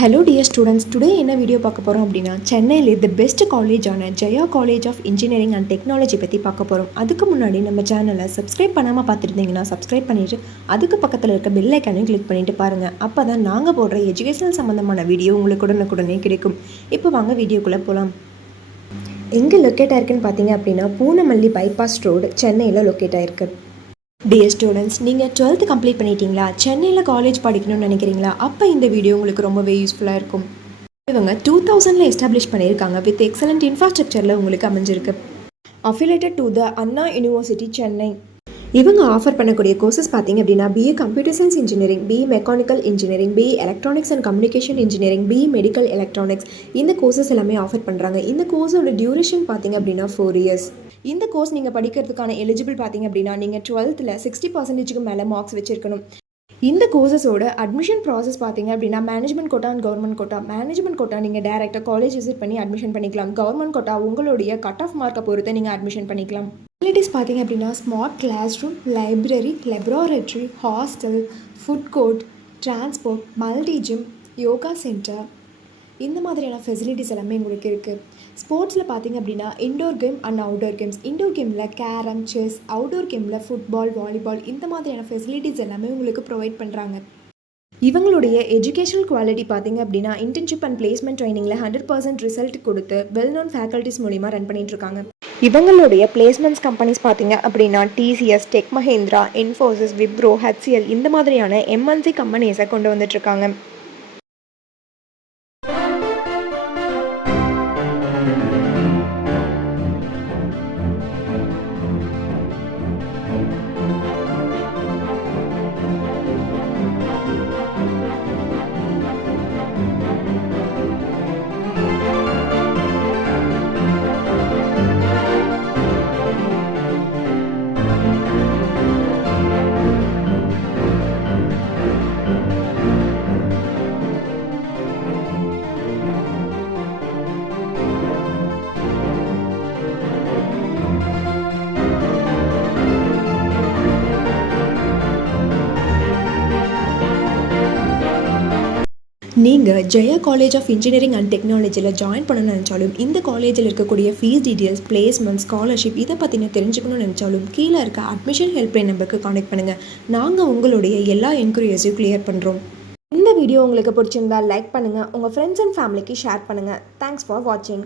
Hello dear students, today என்ன video பார்க்க போகிறோம் அப்படின்னா சென்னையில் தி பெஸ்ட் காலேஜான Jaya college of engineering and technology பற்றி பார்க்க போகிறோம். அதுக்கு முன்னாடி நம்ம சேனலை சப்ஸ்கிரைப் பண்ணாமல் பார்த்துருந்தீங்கன்னா சப்ஸ்கிரைப் பண்ணிவிட்டு அதுக்கு பக்கத்தில் இருக்க பெல் ஐக்கானையும் கிளிக் பண்ணிட்டு பாருங்கள். அப்போ தான் நாங்கள் போடுற எஜுகேஷனல் சம்மந்தமான வீடியோ உங்களுக்கு உடனுக்குடனே கிடைக்கும். இப்போ வாங்க வீடியோக்குள்ளே போகலாம். எங்கே லொக்கேட் ஆயிருக்குன்னு பார்த்தீங்க அப்படின்னா பூனமல்லி பைபாஸ் ரோடு சென்னையில் லொக்கேட் ஆயிருக்கு. டியர் ஸ்டூடெண்ட்ஸ், நீங்கள் 12th கம்ப்ளீட் பண்ணிட்டீங்களா? சென்னையில் காலேஜ் படிக்கணும்னு நினைக்கிறீங்களா? அப்போ இந்த வீடியோ உங்களுக்கு ரொம்பவே யூஸ்ஃபுல்லாக இருக்கும். இவங்க 2000 எஸ்டாப்ளிஷ் பண்ணியிருக்காங்க. வித் எக்ஸலண்ட் இன்ஃப்ராஸ்ட்ரக்சரில் உங்களுக்கு அமைஞ்சிருக்கு. Affiliated to the Anna university Chennai. இவங்க ஆஃபர் பண்ணக்கூடிய கோர்சஸ் பார்த்தீங்க அப்படின்னா BA computer science engineering, BE mechanical engineering, BE electronics and communication engineering, BE medical electronics. இந்த கோர்சஸ் எல்லாமே ஆஃபர் பண்ணுறாங்க. இந்த கோர்ஸோட டியூரேஷன் பார்த்தீங்க அப்படின்னா 4 years. இந்த கோர்ஸ் நீங்கள் படிக்கிறதுக்கான எலிஜிபிள் பார்த்தீங்க அப்படின்னா நீங்கள் 12th 60% மேலே மார்க்ஸ் வச்சுருக்கணும். இந்த கோர்சஸோட அட்மிஷன் ப்ராசஸ் பார்த்தீங்க அப்படின்னா management quota and government quota. Management quota நீங்கள் டேரெக்டாக காலேஜ் விசிட் பண்ணி அட்மிஷன் பண்ணிக்கலாம். கவர்மெண்ட் கோட்டா உங்களுடைய கட் ஆஃப் மார்க்கை பொறுத்து நீங்கள் அட்மிஷன் பண்ணிக்கலாம். ஃபெசிலிட்டிஸ் பார்த்தீங்க அப்படின்னா smart class room, library, laboratory, hostel, food court, transport, multi gym, yoga centre, இந்த மாதிரியான ஃபெசிலிட்டிஸ் எல்லாமே உங்களுக்கு இருக்குது. ஸ்போர்ட்ஸில் பார்த்தீங்க அப்படின்னா indoor game and outdoor games. Indoor கேமில் கேரம், செஸ், அவுடோர் கேமில் ஃபுட்பால், வாலிபால், இந்த மாதிரியான ஃபெசிலிட்டிஸ் எல்லாமே உங்களுக்கு ப்ரொவைட் பண்ணுறாங்க. இவங்களுடைய எஜுகேஷனல் குவாலிட்டி பார்த்தீங்க அப்படின்னா இன்டர்ன்ஷிப் அண்ட் பிளேஸ்மெண்ட் ட்ரைனிங்கில் 100% ரிசல்ட் கொடுத்து வெல் நோன் ஃபேக்கல்ட்டிஸ் மூலிமா ரன் பண்ணிகிட்ருக்காங்க. இவங்களுடைய பிளேஸ்மெண்ட்ஸ் கம்பெனிஸ் பார்த்தீங்க அப்படின்னா டிசிஎஸ், டெக் மஹேந்திரா, இன்ஃபோசிஸ், விப்ரோ, ஹெச்சிஎல், இந்த மாதிரியான எம்என்சி கம்பெனிஸை கொண்டு வந்துட்டுருக்காங்க. நீங்கள் Jaya college of engineering and டெக்னாலஜியில் ஜாயின் பண்ணணும்னு நினச்சாலும், இந்த காலேஜில் இருக்கக்கூடிய ஃபீஸ் டீட்டெயில்ஸ், பிளேஸ்மெண்ட், ஸ்காலர்ஷிப் இதை பற்றின தெரிஞ்சுக்கணும்னு நினச்சாலும் கீழே இருக்க அட்மிஷன் ஹெல்ப்லைன் நம்பருக்கு கான்டெக்ட் பண்ணுங்கள். நாங்கள் உங்களுடைய எல்லா என்கொயரிஸையும் கிளியர் பண்ணுறோம். இந்த வீடியோ உங்களுக்கு பிடிச்சிருந்தால் லைக் பண்ணுங்கள், உங்கள் ஃப்ரெண்ட்ஸ் அண்ட் ஃபேமிலிக்கு ஷேர் பண்ணுங்கள். தேங்க்ஸ் ஃபார் வாட்சிங்.